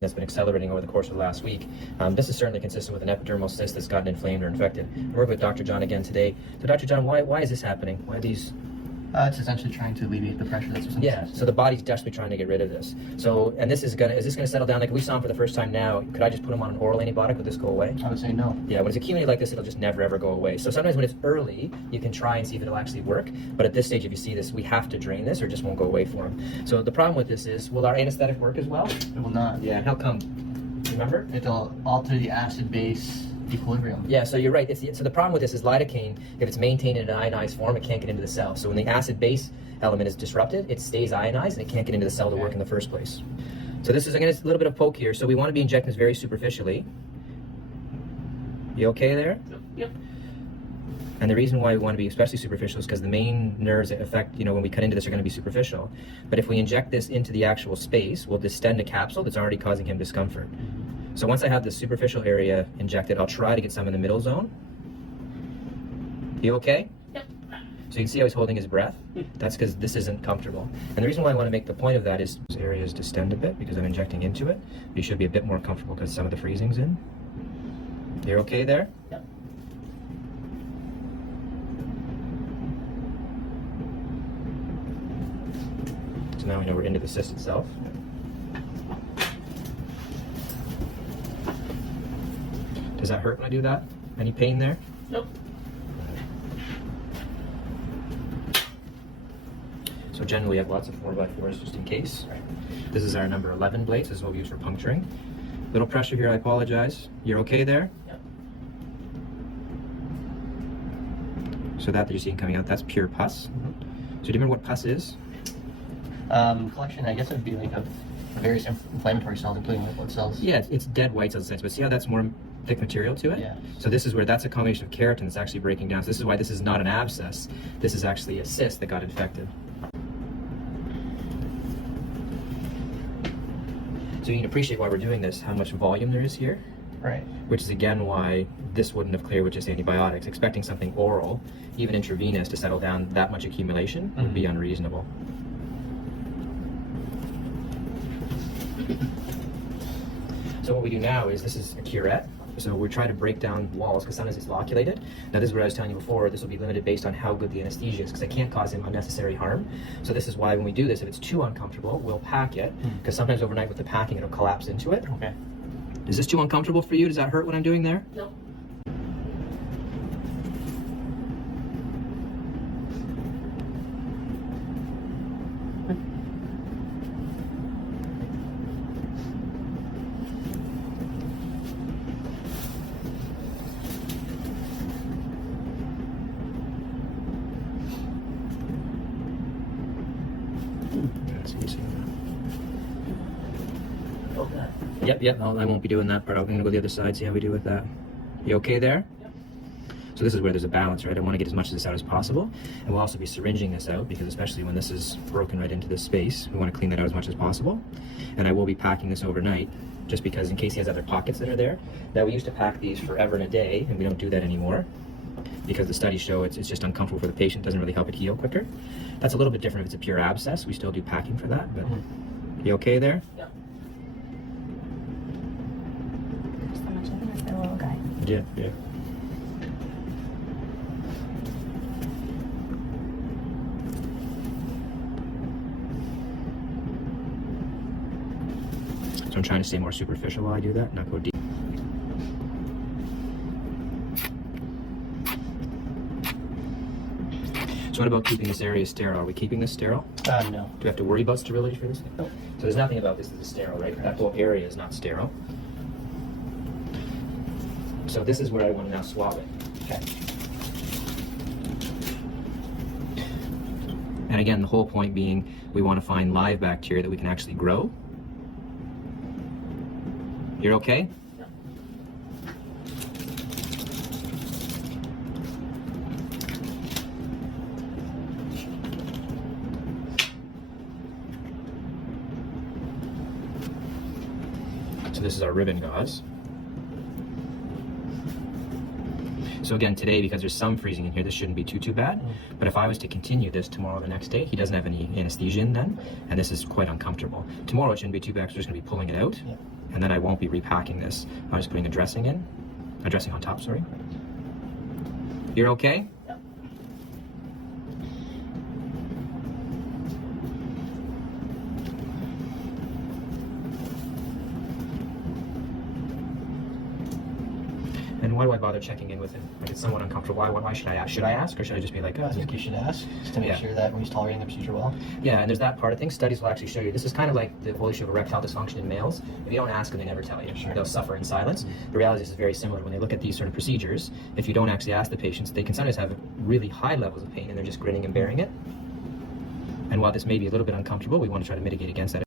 that's been accelerating over the course of the last week. This is certainly consistent with an epidermal cyst that's gotten inflamed or infected. We're working with Dr. John again today. So Dr. John, why is this happening? Why are these? It's essentially trying to alleviate the pressure that's within the cyst. So the body's desperately trying to get rid of this. So, and is this gonna settle down? Like we saw him for the first time now, could I just put him on an oral antibiotic? Would this go away? I would say no. Yeah, when it's accumulated like this, it'll just never ever go away. So sometimes when it's early, you can try and see if it'll actually work. But at this stage, if you see this, we have to drain this or it just won't go away for him. So the problem with this is, will our anesthetic work as well? It will not. Yeah, how come? Remember? It'll alter the acid-base equilibrium. Yeah, so you're right. So the problem with this is lidocaine, if it's maintained in an ionized form, it can't get into the cell. So when the acid-base element is disrupted, it stays ionized and it can't get into the cell to work in the first place. So this is, again, it's a little bit of poke here. So we want to be injecting this very superficially. You okay there? Yep. And the reason why we want to be especially superficial is because the main nerves that affect, when we cut into this are going to be superficial. But if we inject this into the actual space, we'll distend a capsule that's already causing him discomfort. So once I have the superficial area injected, I'll try to get some in the middle zone. You okay? Yep. So you can see how he's holding his breath. That's because this isn't comfortable. And the reason why I want to make the point of that is this area is distend a bit because I'm injecting into it. You should be a bit more comfortable because some of the freezing's in. You're okay there? Yep. So now we know we're into the cyst itself. Does that hurt when I do that? Any pain there? Nope. So generally we have lots of 4x4s just in case. This is our number 11 blades. This is what we use for puncturing. Little pressure here, I apologize. You're okay there? Yep. So that you're seeing coming out, that's pure pus. So do you remember what pus is? Collection, I guess it would be like a various inflammatory cells, including white blood cells. Yeah, it's dead white cells in a sense, but see how that's more thick material to it? Yeah. So this is where that's a combination of keratin that's actually breaking down. So this is why this is not an abscess. This is actually a cyst that got infected. So you can appreciate why we're doing this, how much volume there is here. Right. Which is again why this wouldn't have cleared with just antibiotics. Expecting something oral, even intravenous, to settle down that much accumulation would be unreasonable. So what we do now is, this is a curette. So we're trying to break down walls because sometimes it's loculated. Now this is what I was telling you before, this will be limited based on how good the anesthesia is because I can't cause him unnecessary harm. So this is why when we do this, if it's too uncomfortable, we'll pack it because sometimes overnight with the packing, it'll collapse into it. Okay. Is this too uncomfortable for you? Does that hurt what I'm doing there? Nope. Okay. Yep, no, I won't be doing that part. I'm gonna go the other side, see how we do with that. You okay there? Yep. So this is where there's a balance, right? I want to get as much of this out as possible. And we'll also be syringing this out because especially when this is broken right into this space, we want to clean that out as much as possible. And I will be packing this overnight just because in case he has other pockets that are there. Now we used to pack these forever in a day and we don't do that anymore because the studies show it's just uncomfortable for the patient, doesn't really help it heal quicker. That's a little bit different if it's a pure abscess. We still do packing for that, but you okay there? Yep. So much of it is the little guy. Yeah. So I'm trying to stay more superficial while I do that, not go deep. So what about keeping this area sterile? Are we keeping this sterile? No. Do we have to worry about sterility for this? No. So there's nothing about this that is sterile, right? That whole area is not sterile. So this is where I want to now swab it. Okay. And again, the whole point being we want to find live bacteria that we can actually grow. You're okay? Yep. So this is our ribbon gauze. So again, today, because there's some freezing in here, this shouldn't be too bad. But if I was to continue this tomorrow or the next day, he doesn't have any anesthesia in then, and this is quite uncomfortable. Tomorrow it shouldn't be too bad because we're just going to be pulling it out. Yeah. And then I won't be repacking this. I'm just putting a dressing in. A dressing on top, sorry. You're okay? Yeah. And why do I bother checking in with him? Like, it's somewhat uncomfortable. Why should I ask? Should I ask, or should I just be like, oh, I think you should ask, just to make Yeah. sure that he's tolerating the procedure well. yeah, and there's that part of things. Studies will actually show you. This is kind of like the whole issue of erectile dysfunction in males. If you don't ask them, they never tell you. Sure. They'll suffer in silence. The reality is it's very similar. When they look at these sort of procedures, if you don't actually ask the patients, they can sometimes have really high levels of pain and they're just grinning and bearing it. And while this may be a little bit uncomfortable, we want to try to mitigate against that.